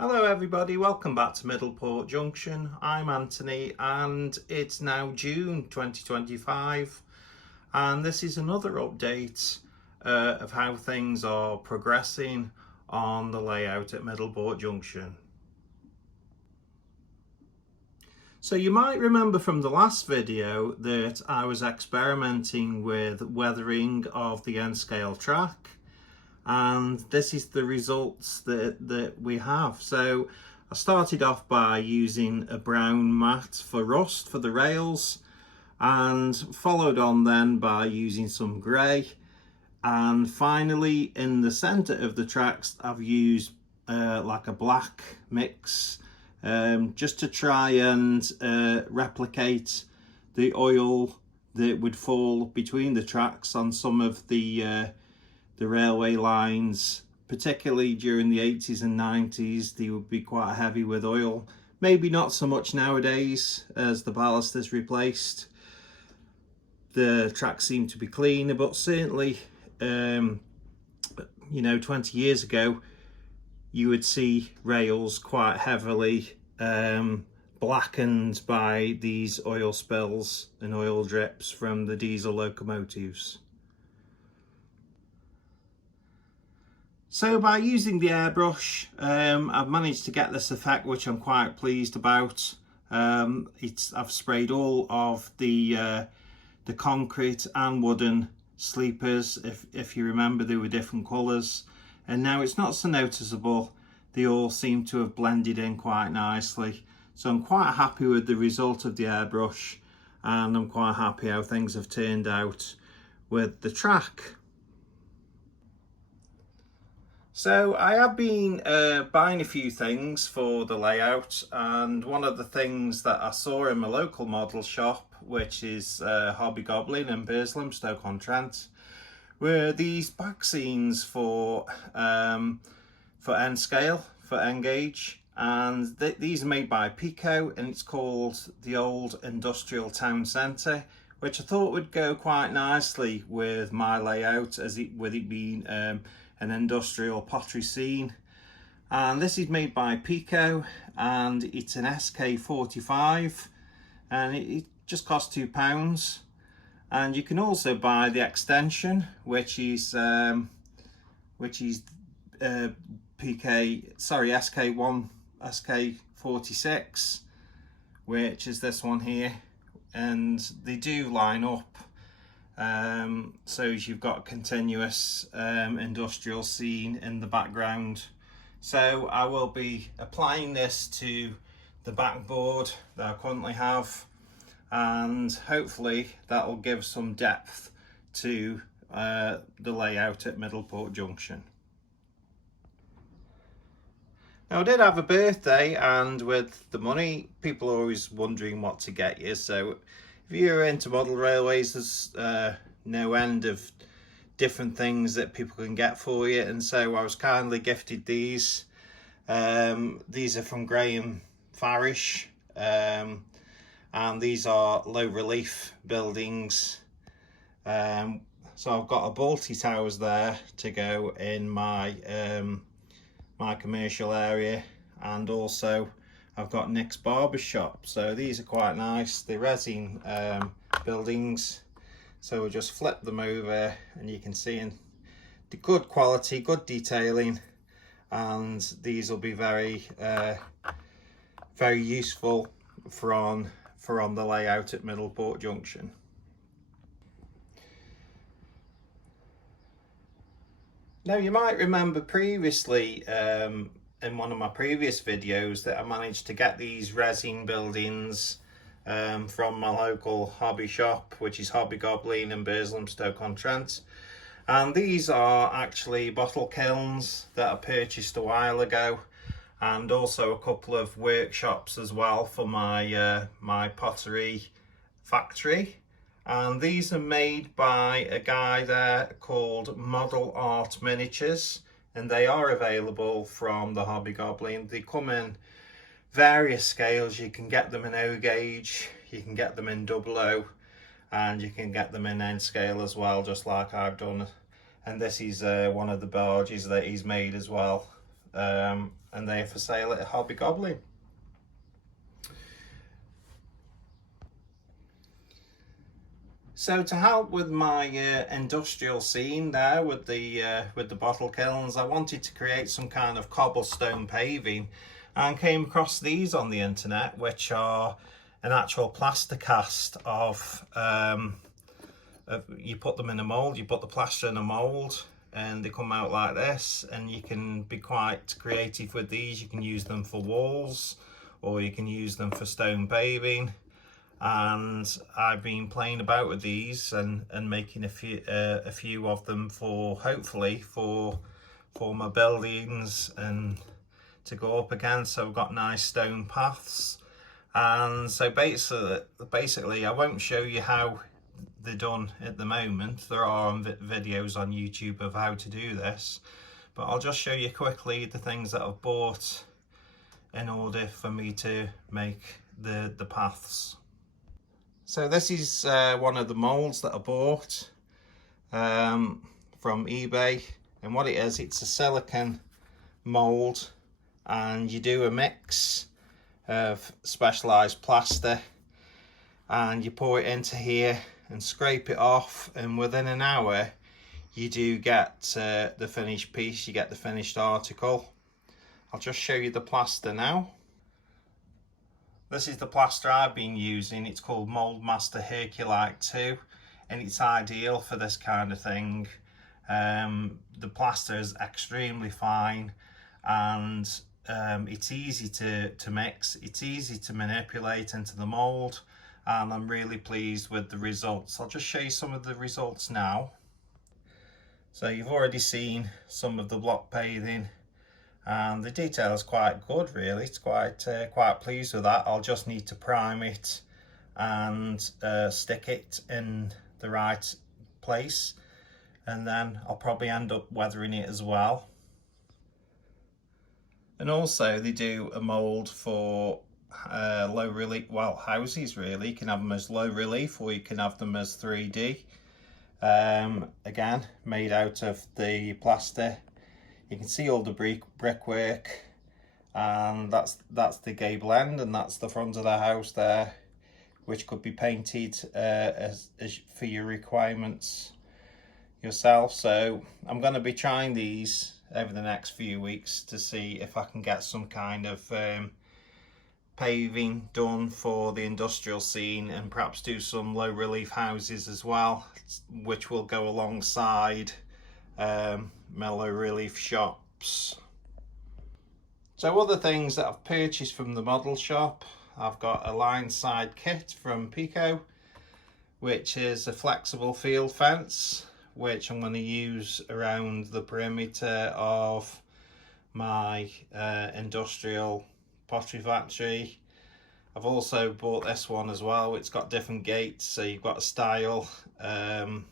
Hello everybody, welcome back to Middleport Junction. I'm Anthony and it's now June 2025 and this is another update of how things are progressing on the layout at Middleport Junction. So you might remember from the last video that I was experimenting with weathering of the N-scale track, and this is the results that we have. So I started off by using a brown mat for rust for the rails, and followed on then by using some grey, and finally in the centre of the tracks I've used like a black mix, just to try and replicate the oil that would fall between the tracks on some of the railway lines, particularly during the 80s and 90s. They would be quite heavy with oil. Maybe not so much nowadays as the ballast is replaced. The tracks seem to be cleaner, but certainly, 20 years ago, you would see rails quite heavily blackened by these oil spills and oil drips from the diesel locomotives. So by using the airbrush, I've managed to get this effect, which I'm quite pleased about. I've sprayed all of the concrete and wooden sleepers. If you remember, they were different colours, and now it's not so noticeable. They all seem to have blended in quite nicely. So I'm quite happy with the result of the airbrush, and I'm quite happy how things have turned out with the track. So I have been buying a few things for the layout, and one of the things that I saw in my local model shop, which is Hobby Goblin in Burslem, Stoke-on-Trent, were these back scenes for N-scale, for N-gauge, and these are made by Peco, and it's called the Old Industrial Town Centre, which I thought would go quite nicely with my layout, with it being an industrial pottery scene. And this is made by Peco, and it's an SK45, and it just costs £2. And you can also buy the extension, which is SK46, which is this one here, and they do line up. So you've got a continuous industrial scene in the background. So I will be applying this to the backboard that I currently have, and hopefully that will give some depth to the layout at Middleport Junction. Now I did have a birthday, and with the money, people are always wondering what to get you. So if you're into model railways, there's no end of different things that people can get for you, and so I was kindly gifted these. These are from Graham Farish, and these are low relief buildings. So I've got a Balti Towers there to go in my my commercial area, and also I've got Nick's barber shop. So these are quite nice. They're resin buildings, so we'll just flip them over and you can see in the good quality, good detailing, and these will be very very useful for on the layout at Middleport Junction. Now you might remember previously in one of my previous videos that I managed to get these resin buildings from my local hobby shop, which is Hobby Goblin in Burslem, Stoke-on-Trent. And these are actually bottle kilns that I purchased a while ago, and also a couple of workshops as well for my my pottery factory. And these are made by a guy there called Model Art Miniatures, and they are available from the Hobby Goblin. They come in various scales. You can get them in O gauge, you can get them in 00, and you can get them in N scale as well, just like I've done. And this is one of the barges that he's made as well, and they're for sale at Hobby Goblin. So to help with my industrial scene there with the bottle kilns, I wanted to create some kind of cobblestone paving, and came across these on the internet, which are an actual plaster cast of, you put them in a mould, you put the plaster in a mould, and they come out like this. And you can be quite creative with these. You can use them for walls, or you can use them for stone paving. And I've been playing about with these and making a few of them for, hopefully for my buildings and to go up again. So I've got nice stone paths. And so basically I won't show you how they're done at the moment. There are videos on YouTube of how to do this, but I'll just show you quickly the things that I've bought in order for me to make the paths. So this is one of the molds that I bought from eBay, and what it is, it's a silicone mold, and you do a mix of specialized plaster and you pour it into here and scrape it off, and within an hour you do get the finished piece, you get the finished article. I'll just show you the plaster now. This is the plaster I've been using. It's called Mold Master Herculite 2, and it's ideal for this kind of thing. The plaster is extremely fine, and it's easy to mix. It's easy to manipulate into the mold, and I'm really pleased with the results. I'll just show you some of the results now. So you've already seen some of the block paving, and the detail is quite good, really. It's quite pleased with that. I'll just need to prime it and stick it in the right place, and then I'll probably end up weathering it as well. And also they do a mould for low relief, well, houses really. You can have them as low relief, or you can have them as 3D. Again, made out of the plaster. You can see all the brickwork, and that's the gable end, and that's the front of the house there, which could be painted as for your requirements yourself. So I'm going to be trying these over the next few weeks to see if I can get some kind of paving done for the industrial scene, and perhaps do some low relief houses as well, which will go alongside mellow relief shops. So other things that I've purchased from the model shop, I've got a line side kit from Peco, which is a flexible field fence, which I'm going to use around the perimeter of my industrial pottery factory. I've also bought this one as well. It's got different gates, so you've got a style and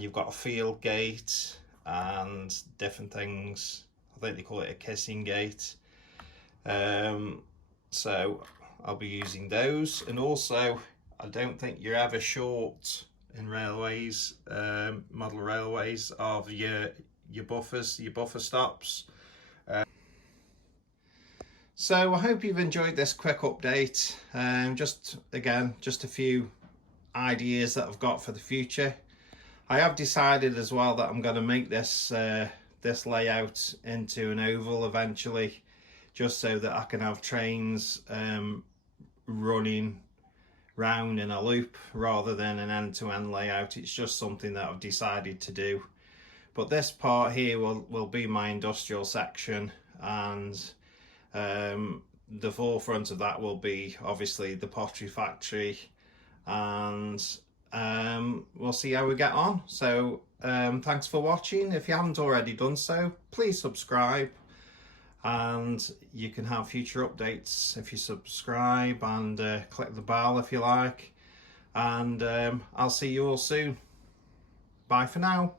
you've got a field gate and different things. I think they call it a kissing gate. So I'll be using those. And also, I don't think you're ever short in railways, model railways, of your buffers, your buffer stops. So I hope you've enjoyed this quick update. Just a few ideas that I've got for the future. I have decided as well that I'm going to make this this layout into an oval eventually, just so that I can have trains running round in a loop rather than an end-to-end layout. It's just something that I've decided to do. But this part here will be my industrial section, and the forefront of that will be obviously the pottery factory, and we'll see how we get on. So thanks for watching. If you haven't already done so, please subscribe, and you can have future updates if you subscribe, and click the bell if you like, and I'll see you all soon. Bye for now.